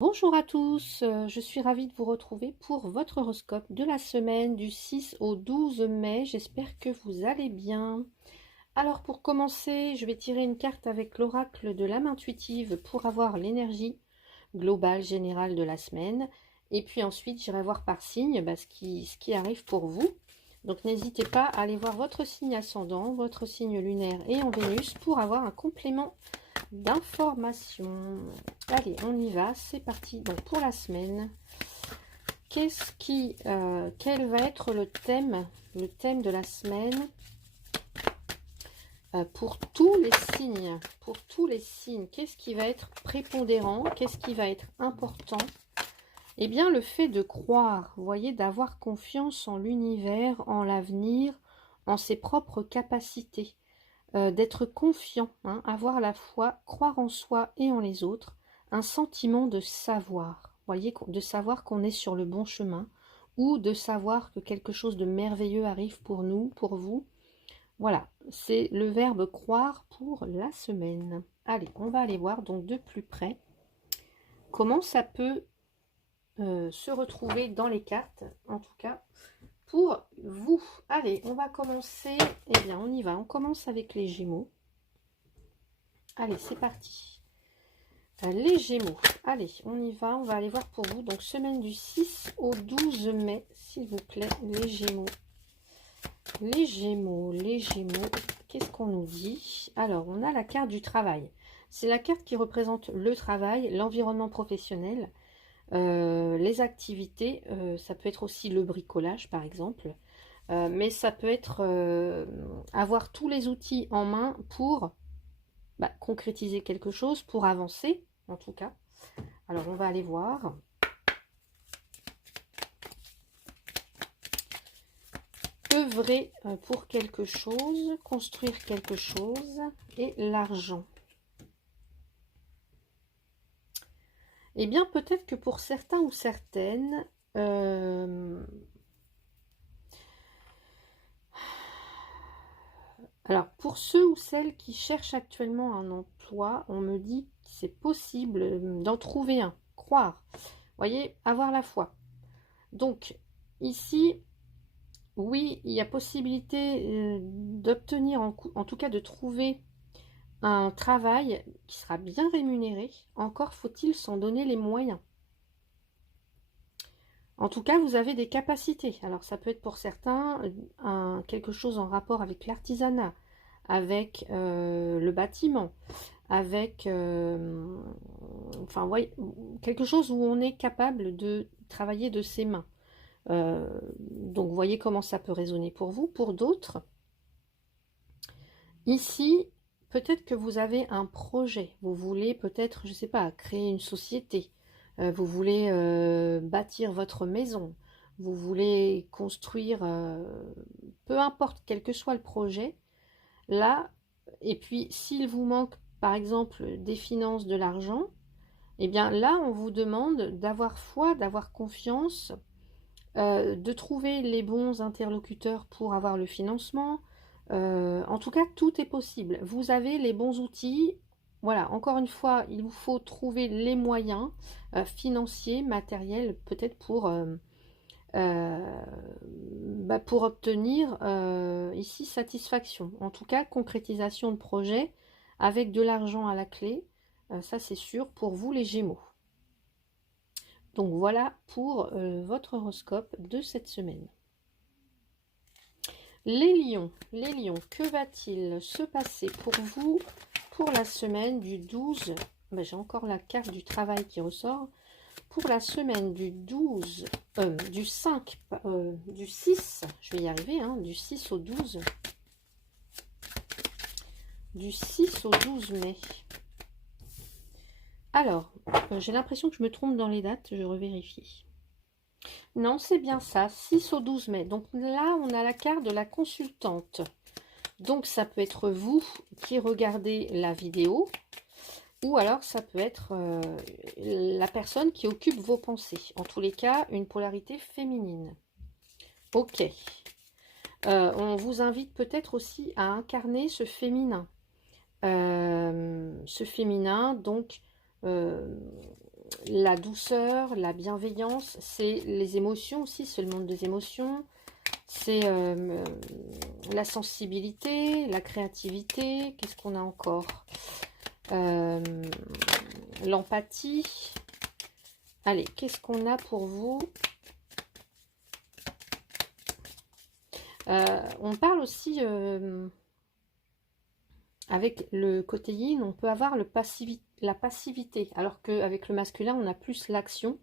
Bonjour à tous, je suis ravie de vous retrouver pour votre horoscope de la semaine du 6 au 12 mai. J'espère que vous allez bien. Alors pour commencer, je vais tirer une carte avec l'oracle de l'âme intuitive pour avoir l'énergie globale générale de la semaine. Et puis ensuite, j'irai voir par signe ce qui arrive pour vous. Donc n'hésitez pas à aller voir votre signe ascendant, votre signe lunaire et en Vénus pour avoir un complément d'informations. Allez, on y va, c'est parti. Donc pour la semaine, quel va être le thème de la semaine pour tous les signes, qu'est-ce qui va être prépondérant, qu'est-ce qui va être important? Eh bien, le fait de croire, vous voyez, d'avoir confiance en l'univers, en l'avenir, en ses propres capacités. D'être confiant, hein, avoir la foi, croire en soi et en les autres, un sentiment de savoir, voyez, de savoir qu'on est sur le bon chemin, ou de savoir que quelque chose de merveilleux arrive pour nous, pour vous. Voilà, c'est le verbe croire pour la semaine. Allez, on va aller voir donc de plus près comment ça peut se retrouver dans les cartes, en tout cas pour vous. Allez, on va commencer, eh bien on y va, on commence avec les Gémeaux. Allez, c'est parti. Les Gémeaux. Allez, on y va. On va aller voir pour vous. Donc, semaine du 6 au 12 mai, s'il vous plaît, les Gémeaux. Les Gémeaux, les Gémeaux. Qu'est-ce qu'on nous dit? Alors, on a la carte du travail. C'est la carte qui représente le travail, l'environnement professionnel, les activités. Ça peut être aussi le bricolage, par exemple. Mais ça peut être avoir tous les outils en main pour concrétiser quelque chose, pour avancer, en tout cas. Alors, on va aller voir. Œuvrer pour quelque chose, construire quelque chose et l'argent. Eh bien, peut-être que pour certains ou certaines, alors pour ceux ou celles qui cherchent actuellement un emploi, on me dit que c'est possible d'en trouver un, croire. Vous voyez, avoir la foi. Donc, ici, oui, il y a possibilité d'obtenir, en tout cas de trouver un travail qui sera bien rémunéré. Encore faut-il s'en donner les moyens. En tout cas, vous avez des capacités. Alors, ça peut être pour certains quelque chose en rapport avec l'artisanat, avec le bâtiment, avec enfin, ouais, quelque chose où on est capable de travailler de ses mains. Donc, vous voyez comment ça peut résonner pour vous. Pour d'autres, ici, peut-être que vous avez un projet. Vous voulez peut-être, je ne sais pas, créer une société. Vous voulez bâtir votre maison. Vous voulez construire, peu importe, quel que soit le projet. Là, et puis s'il vous manque, par exemple, des finances, de l'argent, eh bien là, on vous demande d'avoir foi, d'avoir confiance, de trouver les bons interlocuteurs pour avoir le financement. En tout cas, tout est possible. Vous avez les bons outils. Voilà, encore une fois, il vous faut trouver les moyens financiers, matériels, peut-être pour obtenir ici satisfaction. En tout cas, concrétisation de projet avec de l'argent à la clé. Ça, c'est sûr pour vous, les Gémeaux. Donc voilà pour votre horoscope de cette semaine. Les lions, que va-t-il se passer pour vous pour la semaine du 12? J'ai encore la carte du travail qui ressort. Pour la semaine du 12, du 5, du 6, je vais y arriver, hein, du 6 au 12. Du 6 au 12 mai. Alors, j'ai l'impression que je me trompe dans les dates, je revérifie. Non, c'est bien ça, 6 au 12 mai. Donc là, on a la carte de la consultante. Donc ça peut être vous qui regardez la vidéo, ou alors ça peut être la personne qui occupe vos pensées. En tous les cas, une polarité féminine. Ok. On vous invite peut-être aussi à incarner ce féminin. Donc, la douceur, la bienveillance, c'est les émotions aussi, c'est le monde des émotions, c'est la sensibilité, la créativité, qu'est-ce qu'on a encore? L'empathie. Allez, qu'est-ce qu'on a pour vous? On parle aussi, avec le côté yin, on peut avoir la passivité, alors qu'avec le masculin, on a plus l'action.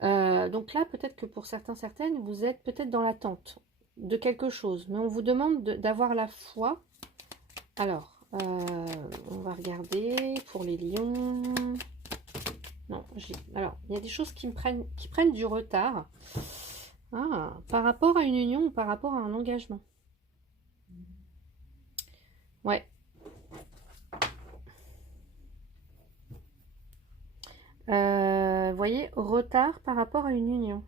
Donc là, peut-être que pour certains, certaines, vous êtes peut-être dans l'attente de quelque chose, mais on vous demande d'avoir la foi. Alors, on va regarder pour les lions. Non, alors, il y a des choses qui prennent du retard. Ah, par rapport à une union ou par rapport à un engagement. Ouais. Vous voyez, retard par rapport à une union.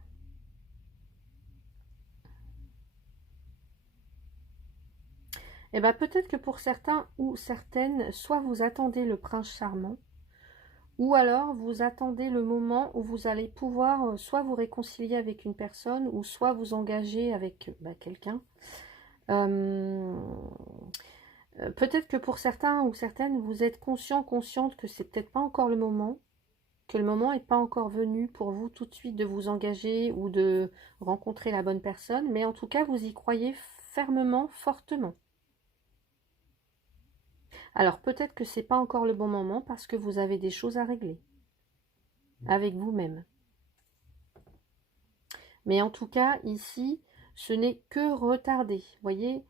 Et bien peut-être que pour certains ou certaines, soit vous attendez le prince charmant, ou alors vous attendez le moment où vous allez pouvoir soit vous réconcilier avec une personne, ou soit vous engager avec quelqu'un. Peut-être que pour certains ou certaines, vous êtes consciente que c'est peut-être pas encore le moment, que le moment n'est pas encore venu pour vous tout de suite de vous engager ou de rencontrer la bonne personne, mais en tout cas, vous y croyez fermement, fortement. Alors, peut-être que c'est pas encore le bon moment parce que vous avez des choses à régler avec vous-même. Mais en tout cas, ici, ce n'est que retardé. Vous voyez,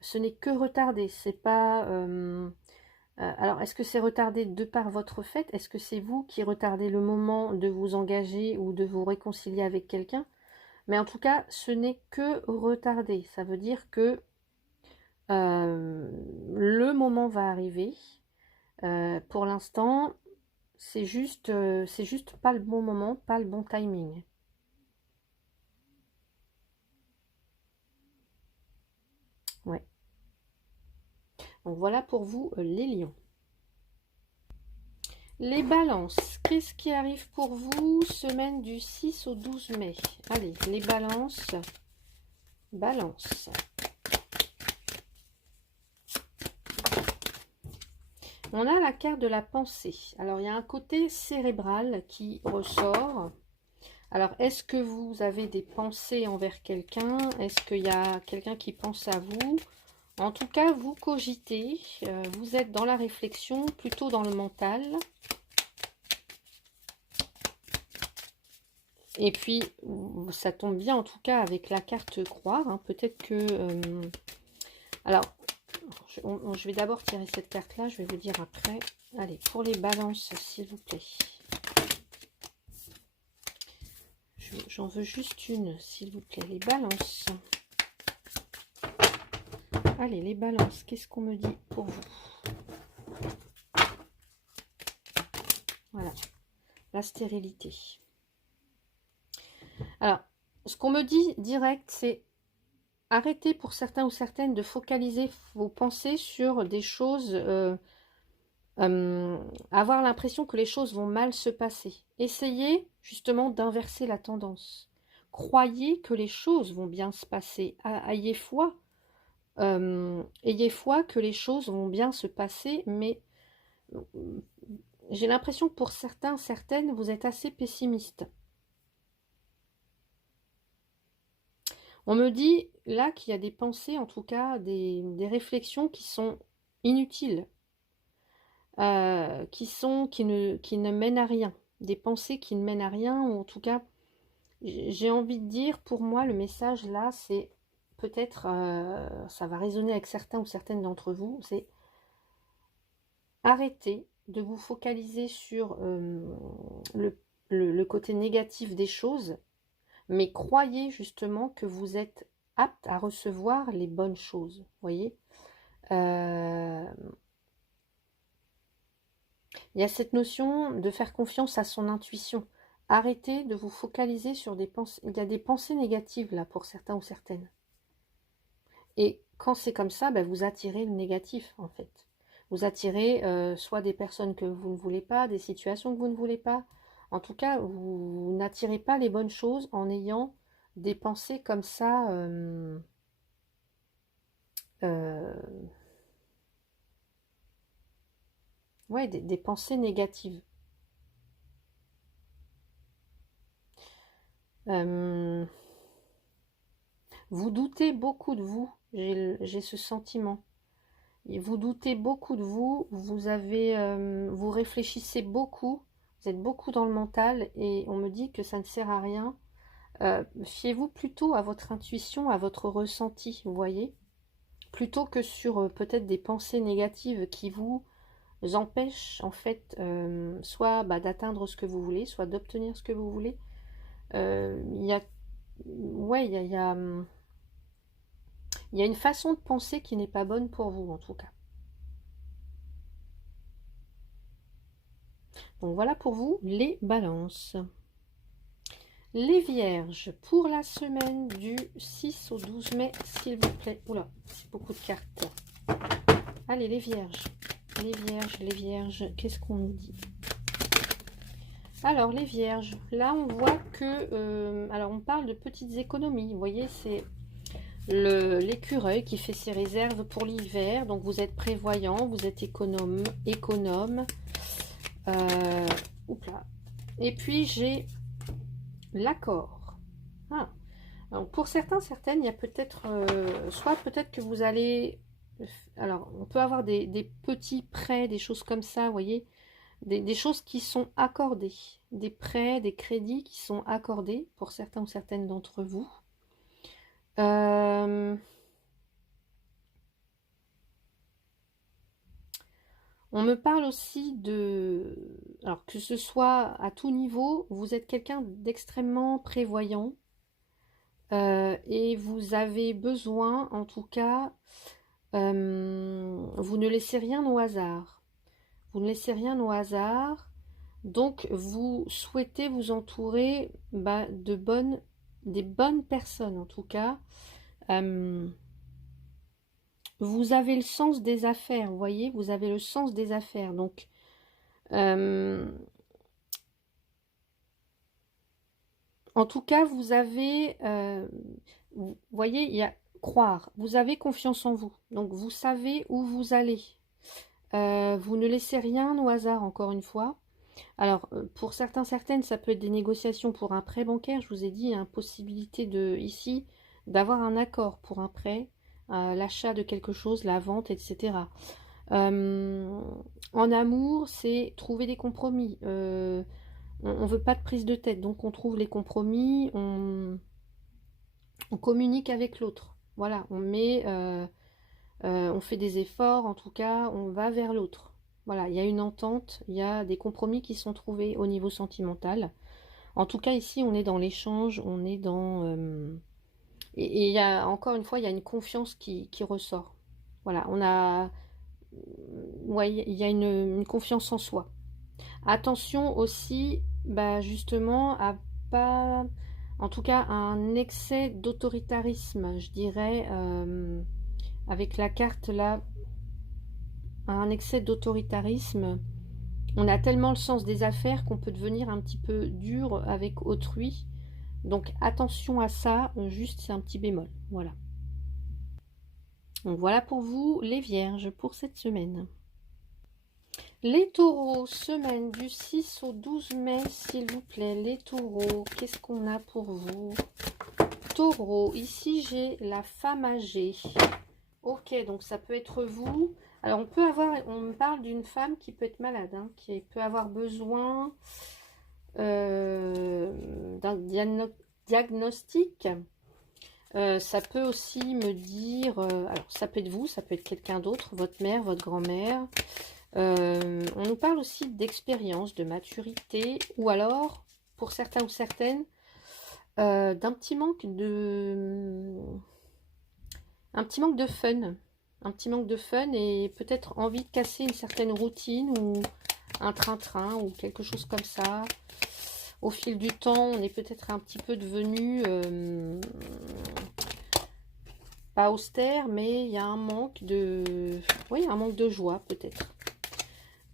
ce n'est que retardé. C'est pas... alors, est-ce que c'est retardé de par votre fait? Est-ce que c'est vous qui retardez le moment de vous engager ou de vous réconcilier avec quelqu'un? Mais en tout cas, ce n'est que retardé. Ça veut dire que le moment va arriver. Pour l'instant, c'est juste pas le bon moment, pas le bon timing. Ouais. Donc voilà pour vous les lions. Les balances, qu'est-ce qui arrive pour vous semaine du 6 au 12 mai? Allez, les balances. Balance. On a la carte de la pensée. Alors, il y a un côté cérébral qui ressort. Alors, est-ce que vous avez des pensées envers quelqu'un? Est-ce qu'il y a quelqu'un qui pense à vous? En tout cas, vous cogitez. Vous êtes dans la réflexion, plutôt dans le mental. Et puis, ça tombe bien en tout cas avec la carte croire. Hein. Peut-être que... alors, je vais d'abord tirer cette carte-là. Je vais vous dire après. Allez, pour les balances, s'il vous plaît. J'en veux juste une, s'il vous plaît. Les balances. Allez, les balances. Qu'est-ce qu'on me dit pour vous? Voilà. La stérilité. Alors, ce qu'on me dit direct, c'est arrêtez pour certains ou certaines de focaliser vos pensées sur des choses, avoir l'impression que les choses vont mal se passer. Essayez justement d'inverser la tendance. Croyez que les choses vont bien se passer. Ayez foi que les choses vont bien se passer, mais j'ai l'impression que pour certains, certaines, vous êtes assez pessimiste. On me dit là qu'il y a des pensées, en tout cas des réflexions qui sont inutiles, qui ne mènent à rien. Des pensées qui ne mènent à rien, ou en tout cas, j'ai envie de dire, pour moi, le message là, c'est peut-être, ça va résonner avec certains ou certaines d'entre vous, c'est arrêtez de vous focaliser sur le côté négatif des choses, mais croyez justement que vous êtes apte à recevoir les bonnes choses, voyez. Il y a cette notion de faire confiance à son intuition. Arrêtez de vous focaliser sur des pensées. Il y a des pensées négatives là pour certains ou certaines. Et quand c'est comme ça, vous attirez le négatif en fait. Vous attirez soit des personnes que vous ne voulez pas, des situations que vous ne voulez pas. En tout cas, vous n'attirez pas les bonnes choses en ayant des pensées comme ça. Ouais, des pensées négatives. Vous doutez beaucoup de vous, j'ai ce sentiment. Et vous doutez beaucoup de vous, vous réfléchissez beaucoup, vous êtes beaucoup dans le mental et on me dit que ça ne sert à rien. Fiez-vous plutôt à votre intuition, à votre ressenti, vous voyez, plutôt que sur peut-être des pensées négatives qui vous empêchent en fait soit d'atteindre ce que vous voulez, soit d'obtenir ce que vous voulez. Il y a, ouais, il y a une façon de penser qui n'est pas bonne pour vous en tout cas. Donc voilà pour vous les balances. Les vierges, pour la semaine du 6 au 12 mai, s'il vous plaît. Oula, c'est beaucoup de cartes. Allez, les vierges. Les vierges, qu'est-ce qu'on nous dit? Alors, les vierges, là, on voit que... alors, on parle de petites économies. Vous voyez, c'est l'écureuil qui fait ses réserves pour l'hiver. Donc, vous êtes prévoyant, vous êtes économe. Oups là. Et puis, j'ai... l'accord. Ah. Alors pour certains, certaines, il y a peut-être, soit peut-être que vous allez, alors on peut avoir des petits prêts, des choses comme ça, vous voyez, des choses qui sont accordées, des prêts, des crédits qui sont accordés pour certains ou certaines d'entre vous. On me parle aussi de, alors que ce soit à tout niveau, vous êtes quelqu'un d'extrêmement prévoyant. Et vous avez besoin, en tout cas, vous ne laissez rien au hasard. Vous ne laissez rien au hasard. Donc, vous souhaitez vous entourer des bonnes personnes, en tout cas. Vous avez le sens des affaires, vous voyez, vous avez le sens des affaires. Donc, en tout cas, vous avez, vous voyez, il y a croire. Vous avez confiance en vous. Donc, vous savez où vous allez. Vous ne laissez rien au hasard, encore une fois. Alors, pour certains, certaines, ça peut être des négociations pour un prêt bancaire. Je vous ai dit, il y a une possibilité ici d'avoir un accord pour un prêt, l'achat de quelque chose, la vente, etc. En amour, c'est trouver des compromis. On ne veut pas de prise de tête, donc on trouve les compromis, on communique avec l'autre. Voilà, on fait des efforts, en tout cas, on va vers l'autre. Voilà, il y a une entente, il y a des compromis qui sont trouvés au niveau sentimental. En tout cas, ici, on est dans l'échange, on est dans... et il y a, encore une fois, il y a une confiance qui ressort. Voilà, on a... Ouais, il y a une confiance en soi. Attention aussi, justement, à pas... En tout cas, un excès d'autoritarisme, je dirais, avec la carte là, un excès d'autoritarisme. On a tellement le sens des affaires qu'on peut devenir un petit peu dur avec autrui. Donc attention à ça, juste c'est un petit bémol. Voilà. Donc voilà pour vous les vierges pour cette semaine. Les taureaux, semaine du 6 au 12 mai, s'il vous plaît. Les taureaux, qu'est-ce qu'on a pour vous? Taureau, ici j'ai la femme âgée. Ok, donc ça peut être vous. Alors on me parle d'une femme qui peut être malade, hein, qui peut avoir besoin d'un diagnostic. Ça peut aussi me dire, alors ça peut être vous, ça peut être quelqu'un d'autre, votre mère, votre grand-mère. On nous parle aussi d'expérience, de maturité, ou alors, pour certains ou certaines, d'un petit manque de... un petit manque de fun. Un petit manque de fun et peut-être envie de casser une certaine routine ou un train-train ou quelque chose comme ça. Au fil du temps, on est peut-être un petit peu devenu... pas austère, mais il y a un manque de... Oui, un manque de joie peut-être.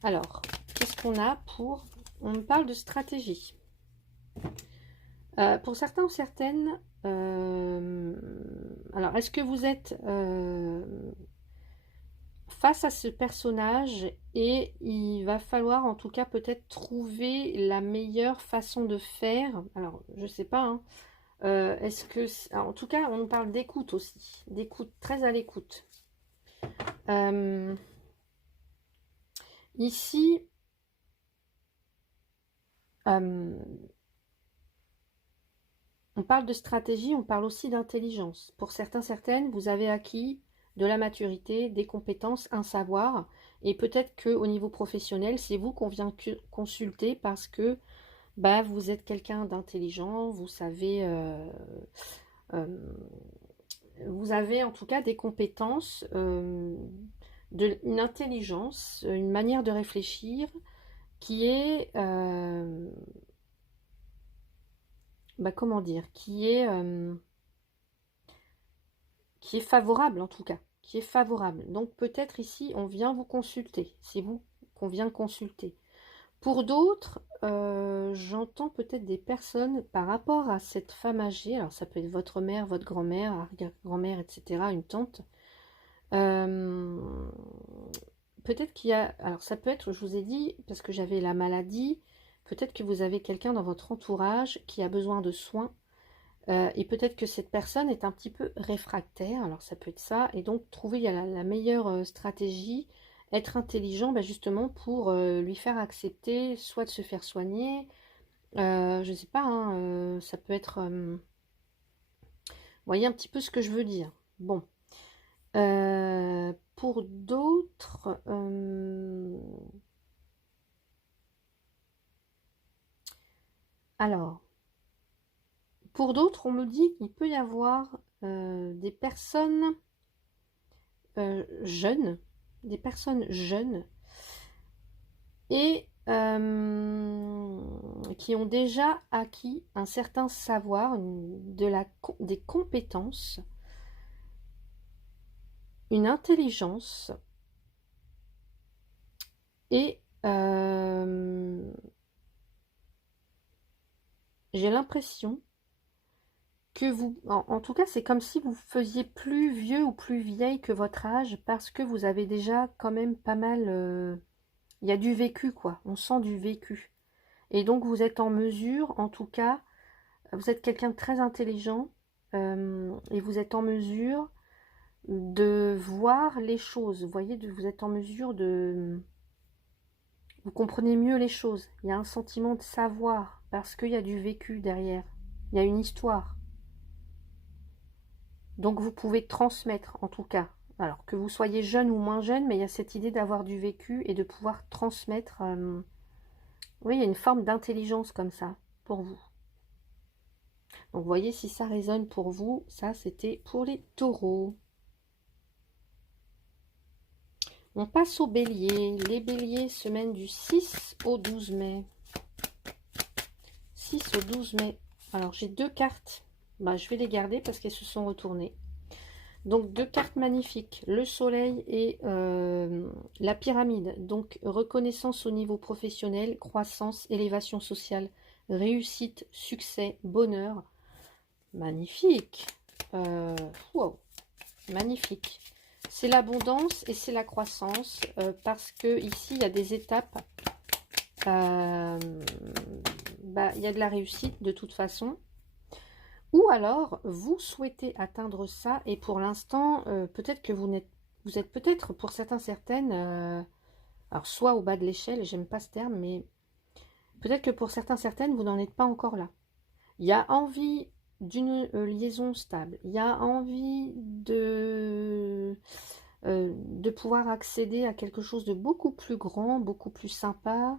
Alors, qu'est-ce qu'on a pour on me parle de stratégie. Pour certains ou certaines, alors est-ce que vous êtes face à ce personnage et il va falloir en tout cas peut-être trouver la meilleure façon de faire. Alors je sais pas, hein. Est-ce que... en tout cas, on nous parle d'écoute aussi, d'écoute, très à l'écoute. Ici, on parle de stratégie, on parle aussi d'intelligence. Pour certains, certaines, vous avez acquis de la maturité, des compétences, un savoir. Et peut-être qu'au niveau professionnel, c'est vous qu'on vient consulter parce que bah, vous êtes quelqu'un d'intelligent, vous savez... vous avez en tout cas des compétences, une intelligence, une manière de réfléchir qui est... bah, comment dire, qui est favorable en tout cas, qui est favorable. Donc peut-être ici, on vient vous consulter, c'est vous qu'on vient consulter. Pour d'autres, j'entends peut-être des personnes par rapport à cette femme âgée, alors ça peut être votre mère, votre grand-mère, arrière-grand-mère, etc., une tante. Peut-être qu'il y a, alors ça peut être, je vous ai dit, parce que j'avais la maladie, peut-être que vous avez quelqu'un dans votre entourage qui a besoin de soins. Et peut-être que cette personne est un petit peu réfractaire, alors ça peut être ça, et donc trouver la meilleure stratégie, être intelligent bah, justement pour lui faire accepter soit de se faire soigner, je ne sais pas, hein, ça peut être... vous voyez un petit peu ce que je veux dire. Bon. Pour d'autres... alors... Pour d'autres, on me dit qu'il peut y avoir des personnes jeunes, et qui ont déjà acquis un certain savoir, des compétences, une intelligence et j'ai l'impression que vous, en tout cas, c'est comme si vous faisiez plus vieux ou plus vieille que votre âge parce que vous avez déjà quand même pas mal, il y a du vécu quoi, on sent du vécu. Et donc vous êtes en mesure, en tout cas, vous êtes quelqu'un de très intelligent et vous êtes en mesure de voir les choses. Vous voyez, vous êtes en mesure de... Vous comprenez mieux les choses. Il y a un sentiment de savoir parce qu'il y a du vécu derrière. Il y a une histoire. Donc vous pouvez transmettre en tout cas. Alors que vous soyez jeune ou moins jeune, mais il y a cette idée d'avoir du vécu et de pouvoir transmettre. Oui, il y a une forme d'intelligence comme ça pour vous. Donc vous voyez si ça résonne pour vous. Ça c'était pour les taureaux. On passe aux béliers. Les béliers, semaine du 6 au 12 mai. 6 au 12 mai. Alors j'ai deux cartes. Bah, je vais les garder parce qu'elles se sont retournées. Donc deux cartes magnifiques, le soleil et la pyramide. Donc reconnaissance au niveau professionnel, croissance, élévation sociale, réussite, succès, bonheur. Magnifique. Wow, magnifique. C'est l'abondance et c'est la croissance parce que ici il y a des étapes. Bah, il y a de la réussite de toute façon. Ou alors, vous souhaitez atteindre ça et pour l'instant, peut-être que vous êtes peut-être, pour certains, certaines, alors soit au bas de l'échelle, j'aime pas ce terme, mais peut-être que pour certains, certaines, vous n'en êtes pas encore là. Il y a envie d'une liaison stable, il y a envie de pouvoir accéder à quelque chose de beaucoup plus grand, beaucoup plus sympa,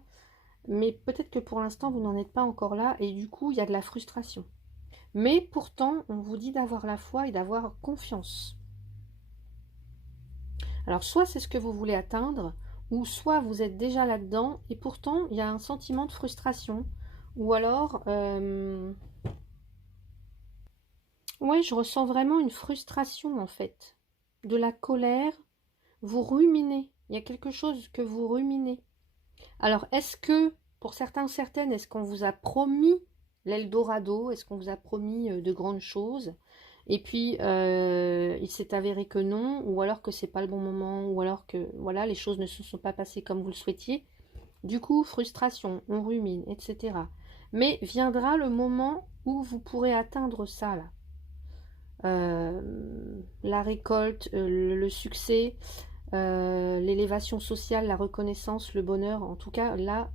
mais peut-être que pour l'instant, vous n'en êtes pas encore là et du coup, il y a de la frustration. Mais pourtant, on vous dit d'avoir la foi et d'avoir confiance. Alors, soit c'est ce que vous voulez atteindre, ou soit vous êtes déjà là-dedans, et pourtant, il y a un sentiment de frustration. Ou alors, ouais, je ressens vraiment une frustration, en fait. De la colère, vous ruminez. Il y a quelque chose que vous ruminez. Alors, est-ce que Pour certains, certaines, est-ce qu'on vous a promis l'Eldorado? Est-ce qu'on vous a promis de grandes choses? Et puis, il s'est avéré que non, ou alors que c'est pas le bon moment, ou alors que voilà, les choses ne se sont pas passées comme vous le souhaitiez. Du coup, frustration, on rumine, etc. Mais viendra le moment où vous pourrez atteindre ça, là. La récolte, le succès, l'élévation sociale, la reconnaissance, le bonheur. En tout cas, là,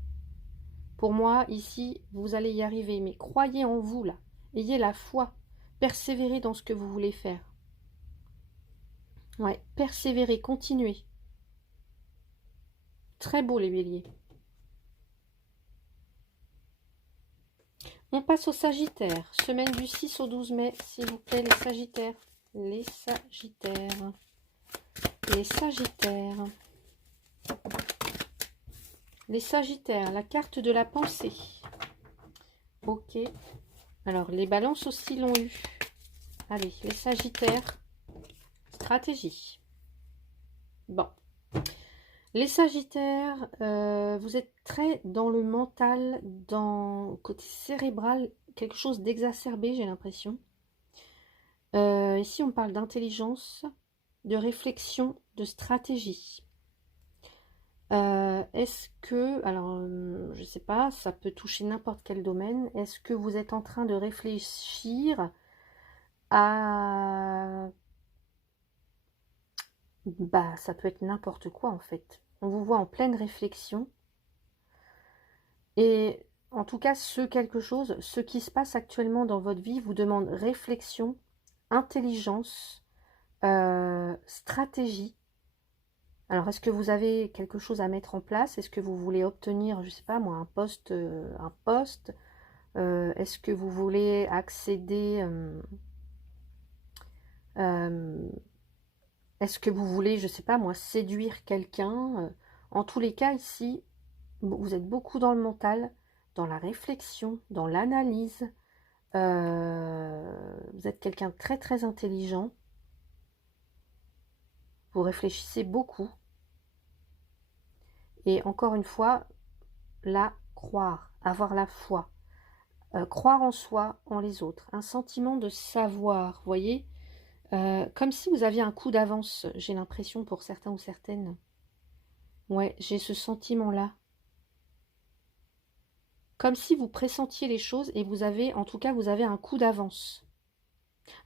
pour moi, ici, vous allez y arriver. Mais croyez en vous, là. Ayez la foi. Persévérez dans ce que vous voulez faire. Ouais, persévérez, continuez. Très beau, les béliers. On passe au Sagittaire. Semaine du 6 au 12 mai, s'il vous plaît, les Sagittaires. Les Sagittaires. Les Sagittaires. Les Sagittaires, la carte de la pensée. Ok. Alors, les balances aussi l'ont eu. Allez, les Sagittaires. Stratégie. Bon. Les Sagittaires, vous êtes très dans le mental, dans le côté cérébral, quelque chose d'exacerbé, j'ai l'impression. Ici, on parle d'intelligence, de réflexion, de stratégie. Est-ce que, alors, je ne sais pas, ça peut toucher n'importe quel domaine. Est-ce que vous êtes en train de réfléchir à... Bah, ça peut être n'importe quoi, en fait. On vous voit en pleine réflexion. Et en tout cas, ce qui se passe actuellement dans votre vie vous demande réflexion, intelligence, stratégie. Alors, est-ce que vous avez quelque chose à mettre en place? Est-ce que vous voulez obtenir, je sais pas moi, un poste, est-ce que vous voulez accéder, est-ce que vous voulez, je sais pas moi, séduire quelqu'un? En tous les cas, ici, vous êtes beaucoup dans le mental, dans la réflexion, dans l'analyse. Vous êtes quelqu'un de très très intelligent. Vous réfléchissez beaucoup. Et encore une fois, là, croire, avoir la foi. Croire en soi, en les autres. Un sentiment de savoir, vous voyez, comme si vous aviez un coup d'avance, j'ai l'impression pour certains ou certaines. Ouais, j'ai ce sentiment-là. Comme si vous pressentiez les choses et vous avez, en tout cas, vous avez un coup d'avance.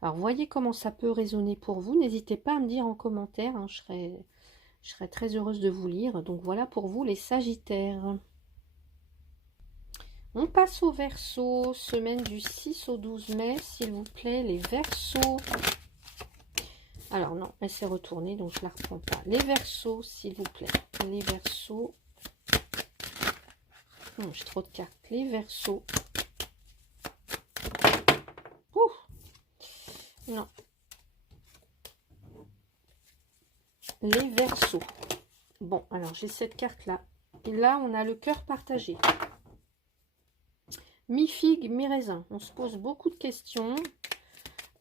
Alors, voyez comment ça peut résonner pour vous. N'hésitez pas à me dire en commentaire, hein, je serais très heureuse de vous lire. Donc, voilà pour vous, les Sagittaires. On passe au Verseau, semaine du 6 au 12 mai, s'il vous plaît, les Verseaux. Alors non, elle s'est retournée, donc je ne la reprends pas. Les Verseaux, s'il vous plaît. Les Verseaux. J'ai trop de cartes. Les Verseaux. Ouh, non. Les Verseaux. Bon, alors j'ai cette carte-là. Et là, on a le cœur partagé. Mi-figue, mi-raisin. On se pose beaucoup de questions.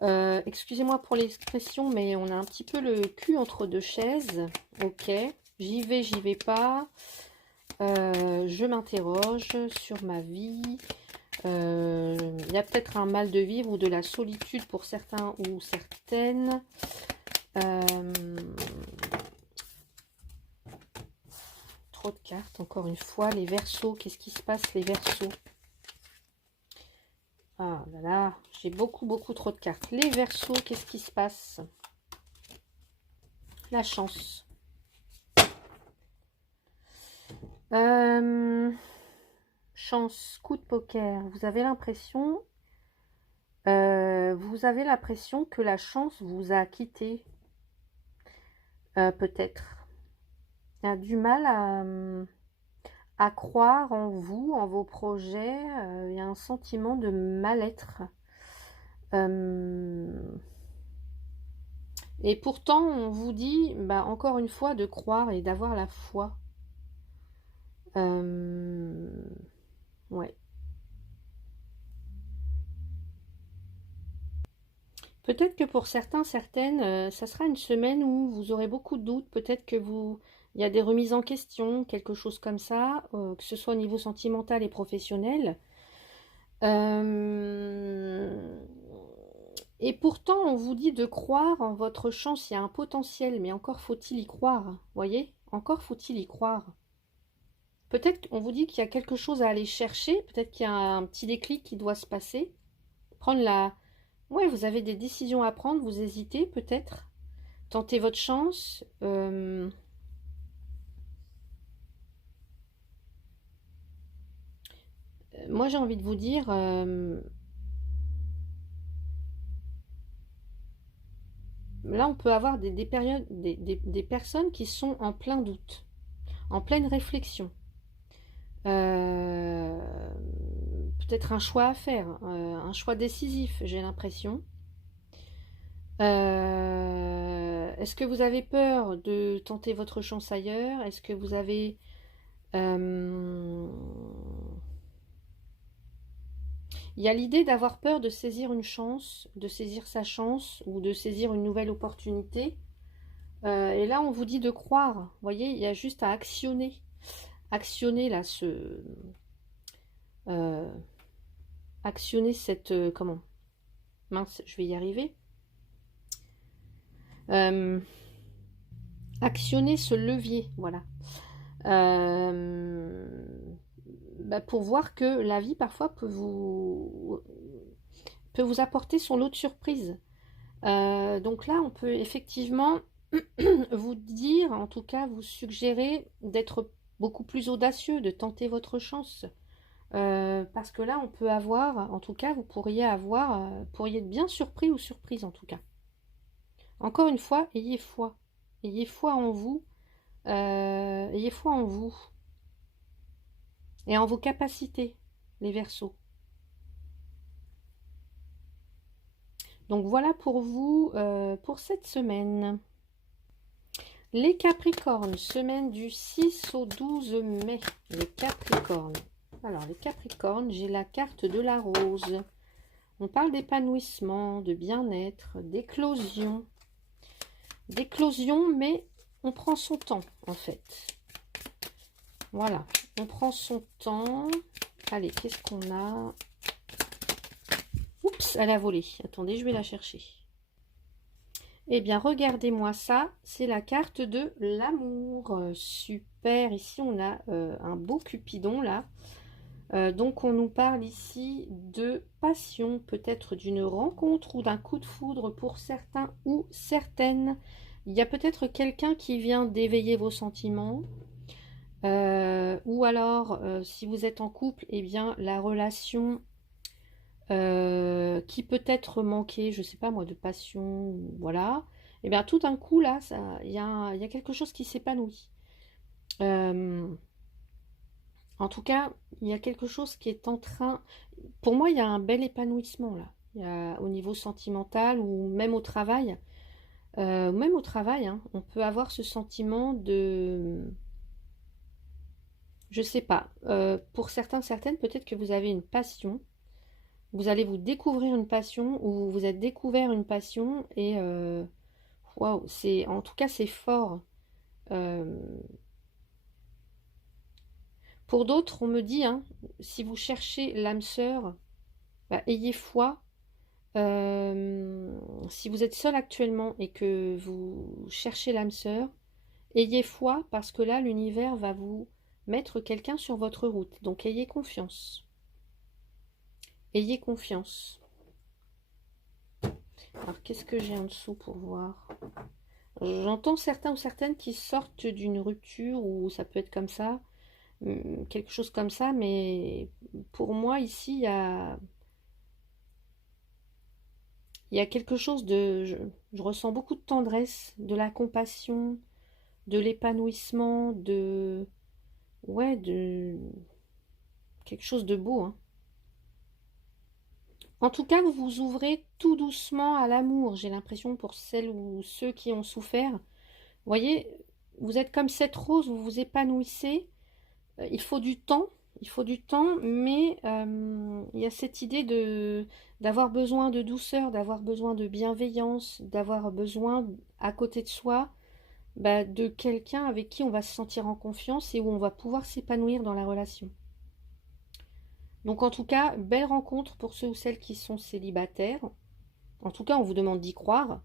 Excusez-moi pour l'expression, mais on a un petit peu le cul entre deux chaises. Ok, j'y vais pas. Je m'interroge sur ma vie. Il y a peut-être un mal de vivre ou de la solitude pour certains ou certaines. Trop de cartes, encore une fois. Les Verseaux, qu'est-ce qui se passe, les Verseaux? Ah là là, j'ai beaucoup trop de cartes. Les Verseaux, qu'est-ce qui se passe? La chance. Chance, coup de poker. Vous avez l'impression que la chance vous a quitté. Peut-être. Il y a du mal à croire en vous, en vos projets. Il y a un sentiment de mal-être. Et pourtant, on vous dit, bah, encore une fois, de croire et d'avoir la foi. Ouais. Peut-être que pour certains, certaines, ça sera une semaine où vous aurez beaucoup de doutes. Peut-être que vous Il y a des remises en question, quelque chose comme ça, que ce soit au niveau sentimental et professionnel. Et pourtant, on vous dit de croire en votre chance, il y a un potentiel, mais encore faut-il y croire, voyez? Encore faut-il y croire. Peut-être qu'on vous dit qu'il y a quelque chose à aller chercher, peut-être qu'il y a un petit déclic qui doit se passer. Prendre la... Ouais, vous avez des décisions à prendre, vous hésitez peut-être. Tentez votre chance. Moi, j'ai envie de vous dire... là, on peut avoir des périodes, des personnes qui sont en plein doute, en pleine réflexion. Peut-être un choix à faire, un choix décisif, j'ai l'impression. Est-ce que vous avez peur de tenter votre chance ailleurs? Est-ce que vous avez... il y a l'idée d'avoir peur de saisir une chance, de saisir sa chance ou de saisir une nouvelle opportunité. Et là, on vous dit de croire. Vous voyez, il y a juste à actionner. Actionner là, actionner cette... comment? Mince, je vais y arriver. Actionner ce levier, voilà. Pour voir que la vie parfois peut vous apporter son lot de surprises. Donc là, on peut effectivement vous dire, en tout cas vous suggérer d'être beaucoup plus audacieux, de tenter votre chance. Parce que là, on peut avoir, en tout cas, vous pourriez avoir, pourriez être bien surpris ou surprise en tout cas. Encore une fois, ayez foi. Ayez foi en vous. Ayez foi en vous. Et en vos capacités, les Verseaux. Donc voilà pour vous, pour cette semaine. Les Capricornes, semaine du 6 au 12 mai. Les Capricornes. Alors, les Capricornes, j'ai la carte de la rose. On parle d'épanouissement, de bien-être, d'éclosion. D'éclosion, mais on prend son temps, en fait. Voilà, on prend son temps. Allez, qu'est-ce qu'on a? Oups, elle a volé. Attendez, je vais la chercher. Eh bien, regardez-moi ça. C'est la carte de l'amour. Super. Ici, on a un beau Cupidon, là. Donc, on nous parle ici de passion, peut-être d'une rencontre ou d'un coup de foudre pour certains ou certaines. Il y a peut-être quelqu'un qui vient d'éveiller vos sentiments. Ou alors, si vous êtes en couple, eh bien, la relation qui peut être manquée, je sais pas moi, de passion, voilà. Eh bien, tout d'un coup, là, il y a quelque chose qui s'épanouit. En tout cas, il y a quelque chose qui est en train... Pour moi, il y a un bel épanouissement, là. Il y a, au niveau sentimental ou même au travail. Même au travail, hein, on peut avoir ce sentiment de... Je sais pas. Pour certains, certaines, peut-être que vous avez une passion. Vous allez vous découvrir une passion ou vous vous êtes découvert une passion et... waouh, c'est... En tout cas, c'est fort. Pour d'autres, on me dit, hein, si vous cherchez l'âme sœur, bah, ayez foi. Si vous êtes seul actuellement et que vous cherchez l'âme sœur, ayez foi parce que là, l'univers va vous mettre quelqu'un sur votre route. Donc, ayez confiance. Ayez confiance. Alors, qu'est-ce que j'ai en dessous pour voir? J'entends certains ou certaines qui sortent d'une rupture ou ça peut être comme ça. Quelque chose comme ça, mais pour moi, ici, il y a quelque chose de... Je ressens beaucoup de tendresse, de la compassion, de l'épanouissement, de... Ouais, de... quelque chose de beau, hein. En tout cas, vous vous ouvrez tout doucement à l'amour, j'ai l'impression, pour celles ou ceux qui ont souffert. Vous voyez, vous êtes comme cette rose, vous vous épanouissez. Il faut du temps, mais il y a cette idée d'avoir besoin de douceur, d'avoir besoin de bienveillance, d'avoir besoin à côté de soi, de quelqu'un avec qui on va se sentir en confiance et où on va pouvoir s'épanouir dans la relation. Donc en tout cas, belle rencontre pour ceux ou celles qui sont célibataires. En tout cas, on vous demande d'y croire.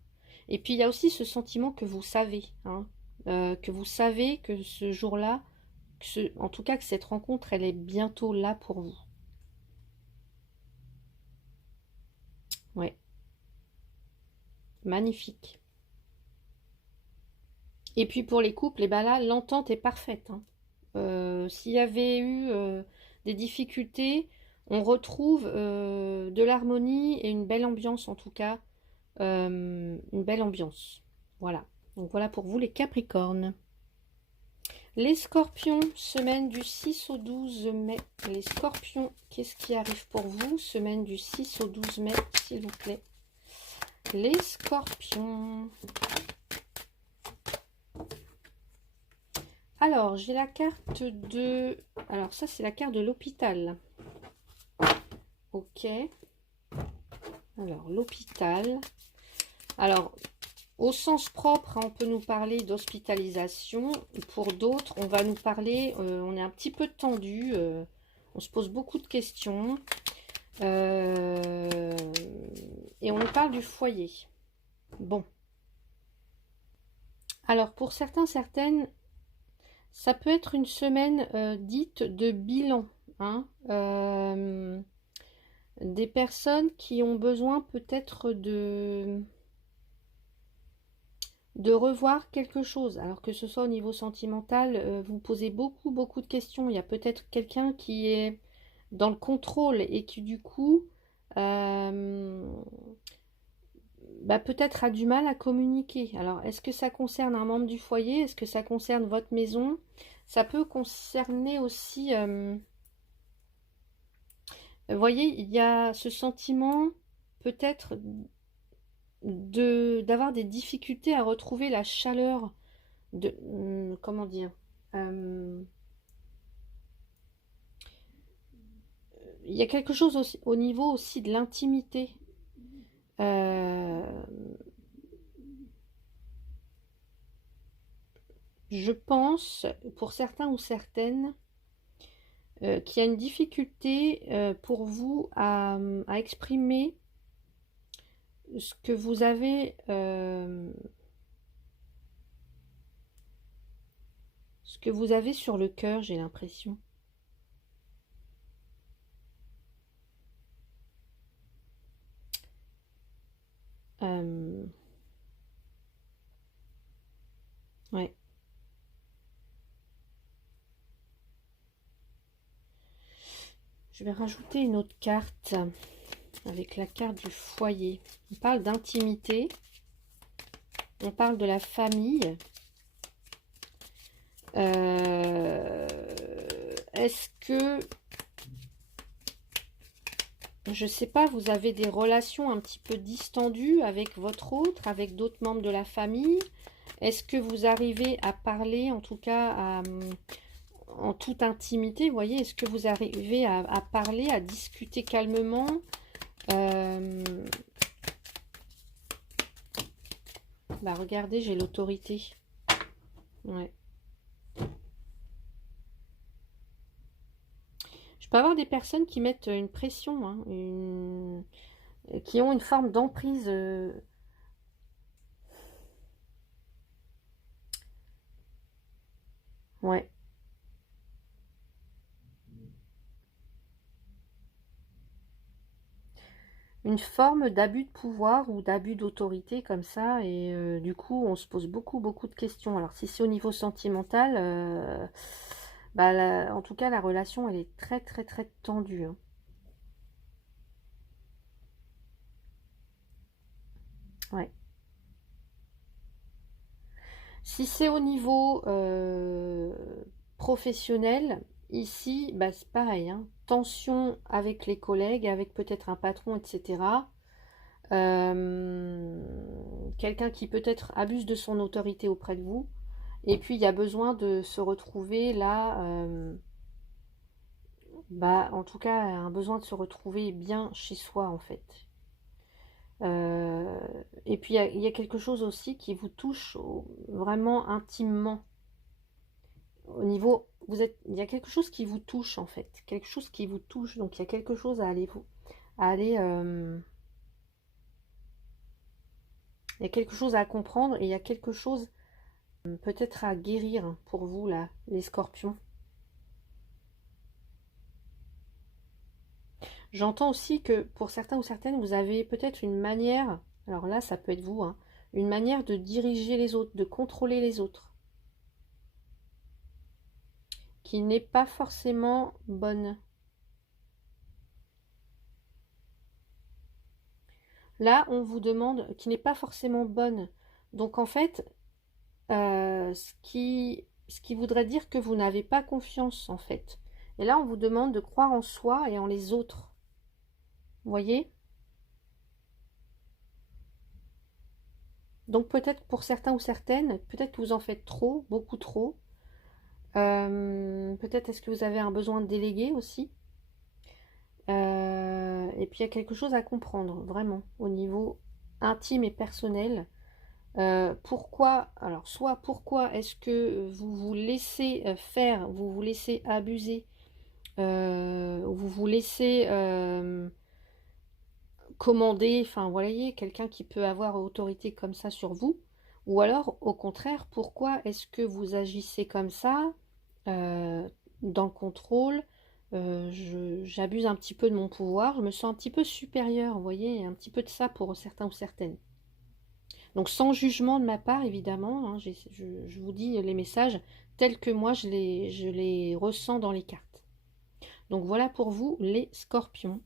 Et puis il y a aussi ce sentiment que vous savez, hein, que vous savez que ce jour-là, en tout cas que cette rencontre, elle est bientôt là pour vous. Ouais, magnifique. Et puis pour les couples, et ben là, l'entente est parfaite, hein. S'il y avait eu des difficultés, on retrouve de l'harmonie et une belle ambiance en tout cas. Une belle ambiance. Voilà. Donc voilà pour vous les Capricornes. Les Scorpions, semaine du 6 au 12 mai. Les Scorpions, qu'est-ce qui arrive pour vous? Semaine du 6 au 12 mai, s'il vous plaît. Les Scorpions. Alors, j'ai la carte de... Alors, ça, c'est la carte de l'hôpital. Ok. Alors, l'hôpital. Alors, au sens propre, on peut nous parler d'hospitalisation. Pour d'autres, on va nous parler... on est un petit peu tendu. On se pose beaucoup de questions. Et on nous parle du foyer. Bon. Alors, pour certains, certaines... Ça peut être une semaine dite de bilan, hein. Des personnes qui ont besoin peut-être de revoir quelque chose. Alors que ce soit au niveau sentimental, vous posez beaucoup de questions. Il y a peut-être quelqu'un qui est dans le contrôle et qui du coup peut-être a du mal à communiquer. Alors, est-ce que ça concerne un membre du foyer? Est-ce que ça concerne votre maison? Ça peut concerner aussi... vous voyez, il y a ce sentiment peut-être d'avoir des difficultés à retrouver la chaleur de... comment dire? Il y a quelque chose aussi, au niveau aussi de l'intimité. Je pense, pour certains ou certaines, qu'il y a une difficulté pour vous à exprimer ce que vous avez sur le cœur, j'ai l'impression. Ouais. Je vais rajouter une autre carte avec la carte du foyer. On parle d'intimité. On parle de la famille. Est-ce que, je sais pas, vous avez des relations un petit peu distendues avec votre autre, avec d'autres membres de la famille? Est-ce que vous arrivez à parler, en tout cas, en toute intimité, vous voyez, est-ce que vous arrivez à parler, à discuter calmement? Regardez, j'ai l'autorité. Ouais. Je peux avoir des personnes qui mettent une pression, hein, qui ont une forme d'emprise. Ouais. Une forme d'abus de pouvoir ou d'abus d'autorité comme ça, et du coup on se pose beaucoup de questions. Alors si c'est au niveau sentimental, en tout cas la relation elle est très tendue, hein. Ouais. Si c'est au niveau professionnel, ici c'est pareil, hein. Tension avec les collègues, avec peut-être un patron, etc. Quelqu'un qui peut-être abuse de son autorité auprès de vous. Et puis il y a besoin de se retrouver là, en tout cas un besoin de se retrouver bien chez soi en fait. Et puis il y a quelque chose aussi qui vous touche vraiment intimement. Au niveau, il y a quelque chose qui vous touche en fait, quelque chose qui vous touche. Donc il y a quelque chose à aller il y a quelque chose à comprendre et il y a quelque chose peut-être à guérir pour vous là, les Scorpions. J'entends aussi que pour certains ou certaines, vous avez peut-être une manière, alors là ça peut être vous, hein, une manière de diriger les autres, de contrôler les autres, qui n'est pas forcément bonne. Là, on vous demande, qui n'est pas forcément bonne. Donc en fait, ce qui voudrait dire que vous n'avez pas confiance en fait. Et là, on vous demande de croire en soi et en les autres. Vous voyez? Donc peut-être pour certains ou certaines, peut-être que vous en faites trop, beaucoup trop. Peut-être est-ce que vous avez un besoin de déléguer aussi. Et puis il y a quelque chose à comprendre, vraiment, au niveau intime et personnel. Pourquoi, alors soit pourquoi est-ce que vous vous laissez faire, vous vous laissez abuser, vous vous laissez commander, enfin, vous voyez, quelqu'un qui peut avoir autorité comme ça sur vous, ou alors, au contraire, pourquoi est-ce que vous agissez comme ça, dans le contrôle, j'abuse un petit peu de mon pouvoir, je me sens un petit peu supérieure, vous voyez, un petit peu de ça pour certains ou certaines. Donc, sans jugement de ma part, évidemment, hein, je vous dis les messages tels que moi, je les ressens dans les cartes. Donc, voilà pour vous, les Scorpions.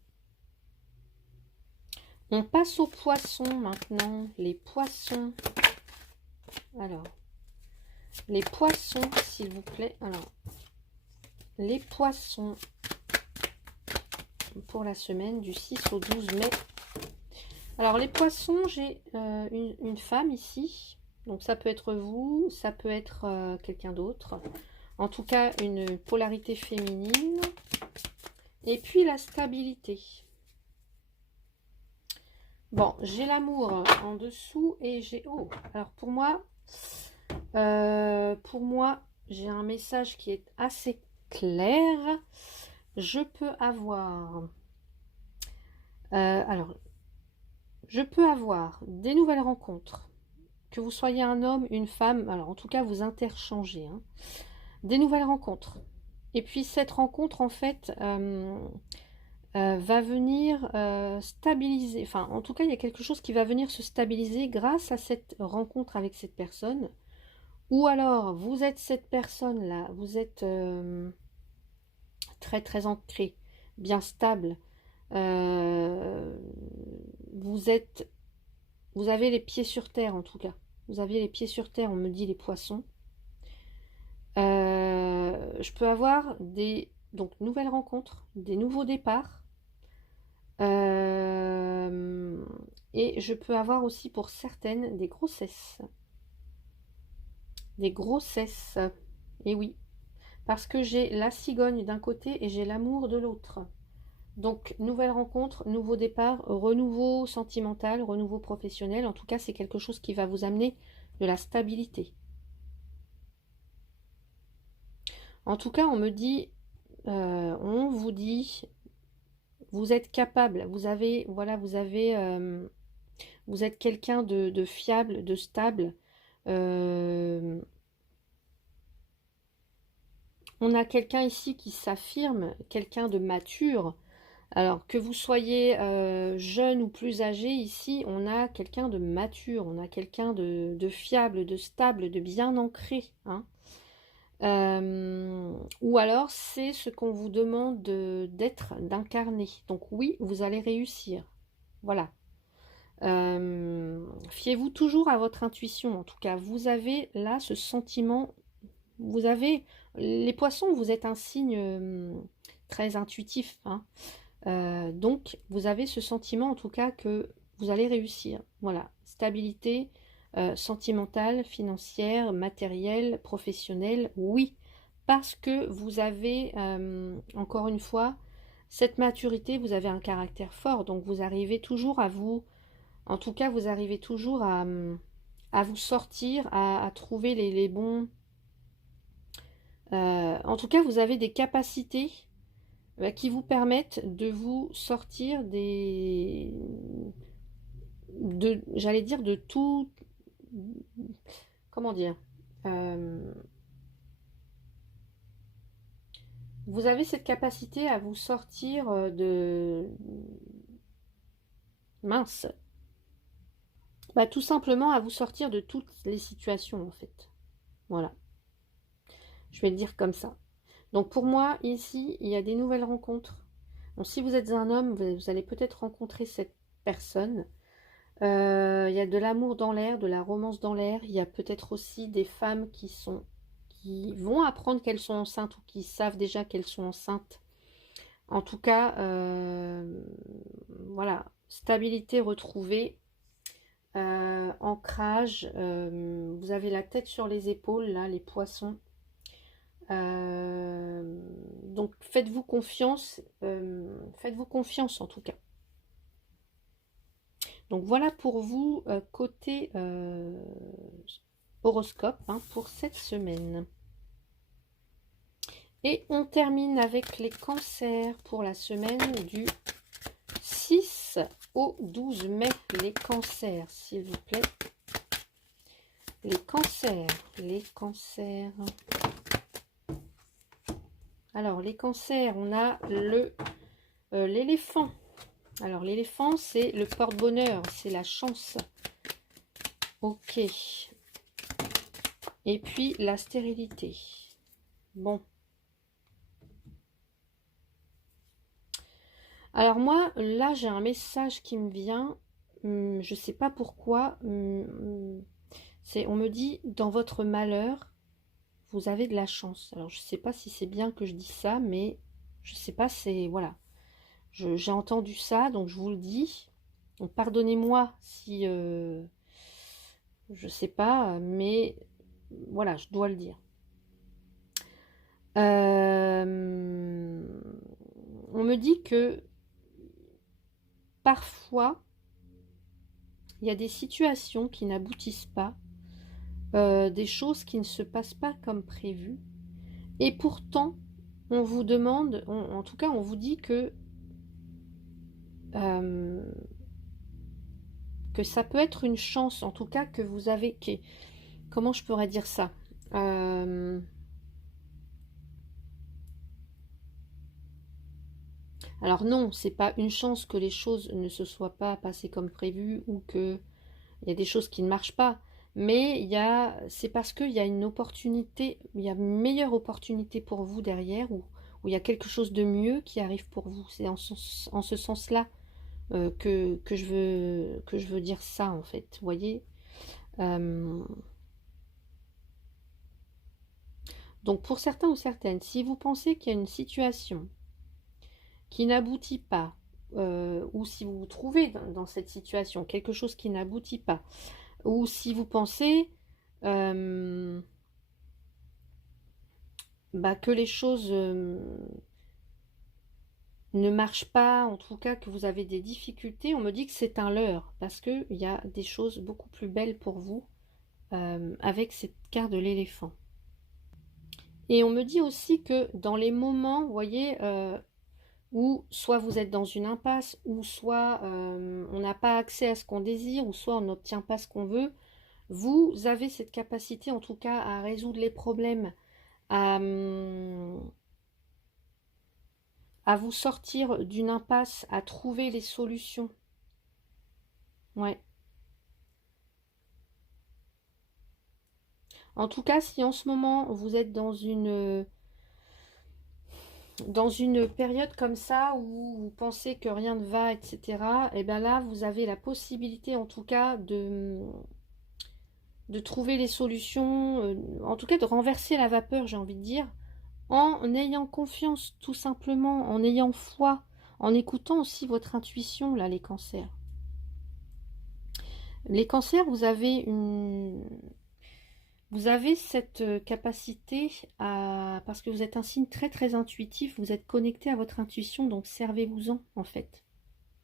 On passe aux poissons maintenant. Les poissons. Alors, les poissons, s'il vous plaît. Alors, les poissons pour la semaine du 6 au 12 mai. Alors, les poissons, j'ai une femme ici. Donc, ça peut être vous, ça peut être quelqu'un d'autre. En tout cas, une polarité féminine. Et puis, la stabilité. Bon, j'ai l'amour en dessous et j'ai... Oh, alors pour moi, j'ai un message qui est assez clair. Je peux avoir... alors, je peux avoir des nouvelles rencontres. Que vous soyez un homme, une femme, alors en tout cas, vous interchangez. Hein, des nouvelles rencontres. Et puis cette rencontre, en fait... va venir stabiliser, enfin en tout cas il y a quelque chose qui va venir se stabiliser grâce à cette rencontre avec cette personne, ou alors vous êtes cette personne là, vous êtes très très ancré, bien stable, vous avez les pieds sur terre en tout cas, vous avez les pieds sur terre, on me dit les poissons. Je peux avoir des donc nouvelles rencontres, des nouveaux départs. Et je peux avoir aussi pour certaines des grossesses. Des grossesses. Et oui. Parce que j'ai la cigogne d'un côté et j'ai l'amour de l'autre. Donc, nouvelle rencontre, nouveau départ, renouveau sentimental, renouveau professionnel. En tout cas, c'est quelque chose qui va vous amener de la stabilité. En tout cas, on me dit, on vous dit, vous êtes capable, vous avez, voilà, vous êtes quelqu'un de fiable, de stable. On a quelqu'un ici qui s'affirme, quelqu'un de mature. Alors que vous soyez jeune ou plus âgé, ici, on a quelqu'un de mature, on a quelqu'un de fiable, de stable, de bien ancré. Hein. Ou alors, c'est ce qu'on vous demande d'être, d'incarner. Donc oui, vous allez réussir. Voilà. Fiez-vous toujours à votre intuition. En tout cas, vous avez là ce sentiment. Vous avez les poissons, vous êtes un signe très intuitif. Hein. Donc, vous avez ce sentiment en tout cas que vous allez réussir. Voilà, stabilité sentimentale, financière, matérielle, professionnelle, oui. Parce que vous avez, encore une fois, cette maturité, vous avez un caractère fort. Donc, vous arrivez toujours à vous En tout cas, vous arrivez toujours à vous sortir, à trouver les bons... en tout cas, vous avez des capacités qui vous permettent de vous sortir j'allais dire de tout... Comment dire vous avez cette capacité à vous sortir mince. Bah, tout simplement à vous sortir de toutes les situations, en fait. Voilà. Je vais le dire comme ça. Donc, pour moi, ici, il y a des nouvelles rencontres. Donc, si vous êtes un homme, vous allez peut-être rencontrer cette personne. Il y a de l'amour dans l'air, de la romance dans l'air. Il y a peut-être aussi des femmes qui vont apprendre qu'elles sont enceintes ou qui savent déjà qu'elles sont enceintes. En tout cas, voilà, stabilité retrouvée, ancrage, vous avez la tête sur les épaules, là, les poissons. Donc faites-vous confiance en tout cas. Donc voilà pour vous, côté horoscope, hein, pour cette semaine. Et on termine avec les cancers pour la semaine du 6 au 12 mai. Les cancers, s'il vous plaît. Les cancers, les cancers. Alors, les cancers, on a l'éléphant. Alors, l'éléphant, c'est le porte-bonheur, c'est la chance. Ok. Et puis, la stérilité. Bon. Alors moi, là, j'ai un message qui me vient. Je sais pas pourquoi. On me dit, dans votre malheur, vous avez de la chance. Alors, je sais pas si c'est bien que je dis ça, mais je sais pas, c'est... Voilà. J'ai entendu ça, donc je vous le dis. Donc, pardonnez-moi si... je sais pas, mais... Voilà, je dois le dire. On me dit que parfois, il y a des situations qui n'aboutissent pas, des choses qui ne se passent pas comme prévu, et pourtant, on vous demande, en tout cas, on vous dit que ça peut être une chance, en tout cas, que vous avez... Comment je pourrais dire ça Alors non, c'est pas une chance que les choses ne se soient pas passées comme prévu ou que il y a des choses qui ne marchent pas, mais c'est parce qu'il y a une opportunité, il y a une meilleure opportunité pour vous derrière ou il y a quelque chose de mieux qui arrive pour vous. C'est en ce sens-là que je veux dire ça en fait. Vous voyez. Donc pour certains ou certaines, si vous pensez qu'il y a une situation qui n'aboutit pas, ou si vous vous trouvez dans cette situation, quelque chose qui n'aboutit pas, ou si vous pensez que les choses ne marchent pas, en tout cas que vous avez des difficultés, on me dit que c'est un leurre, parce qu'il y a des choses beaucoup plus belles pour vous avec cette carte de l'éléphant. Et on me dit aussi que dans les moments, vous voyez, où soit vous êtes dans une impasse, ou soit on n'a pas accès à ce qu'on désire, ou soit on n'obtient pas ce qu'on veut, vous avez cette capacité en tout cas à résoudre les problèmes, à vous sortir d'une impasse, à trouver les solutions. Ouais. En tout cas, si en ce moment vous êtes dans une période comme ça où vous pensez que rien ne va, etc., et bien là, vous avez la possibilité en tout cas de trouver les solutions, en tout cas de renverser la vapeur, j'ai envie de dire, en ayant confiance, tout simplement, en ayant foi, en écoutant aussi votre intuition, là, les cancers. Les cancers, vous avez cette capacité parce que vous êtes un signe très très intuitif, vous êtes connecté à votre intuition, donc servez-vous-en en fait.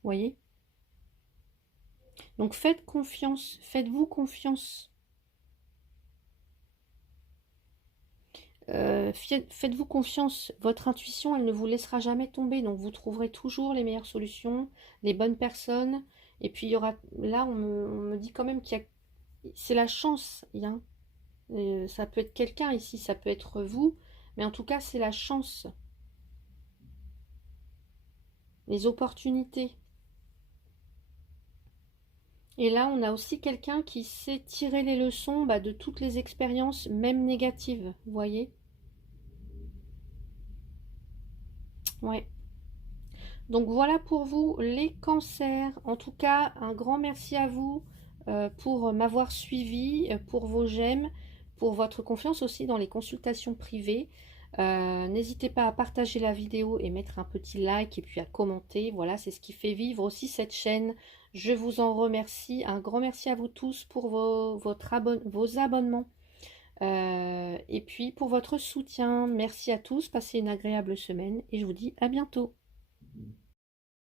Vous voyez? Donc faites confiance, faites-vous confiance. Faites-vous confiance, votre intuition, elle ne vous laissera jamais tomber, donc vous trouverez toujours les meilleures solutions, les bonnes personnes, et puis il y aura, là on me dit quand même qu'il y a, c'est la chance, hein. Ça peut être quelqu'un ici, ça peut être vous, mais en tout cas c'est la chance, les opportunités. Et là on a aussi quelqu'un qui sait tirer les leçons de toutes les expériences, même négatives, vous voyez? Ouais. Donc voilà pour vous les cancers. En tout cas, un grand merci à vous pour m'avoir suivi, pour vos j'aime, pour votre confiance aussi dans les consultations privées. N'hésitez pas à partager la vidéo et mettre un petit like et puis à commenter. Voilà, c'est ce qui fait vivre aussi cette chaîne. Je vous en remercie. Un grand merci à vous tous pour vos abonnements. Et puis pour votre soutien. Merci à tous. Passez une agréable semaine et je vous dis à bientôt.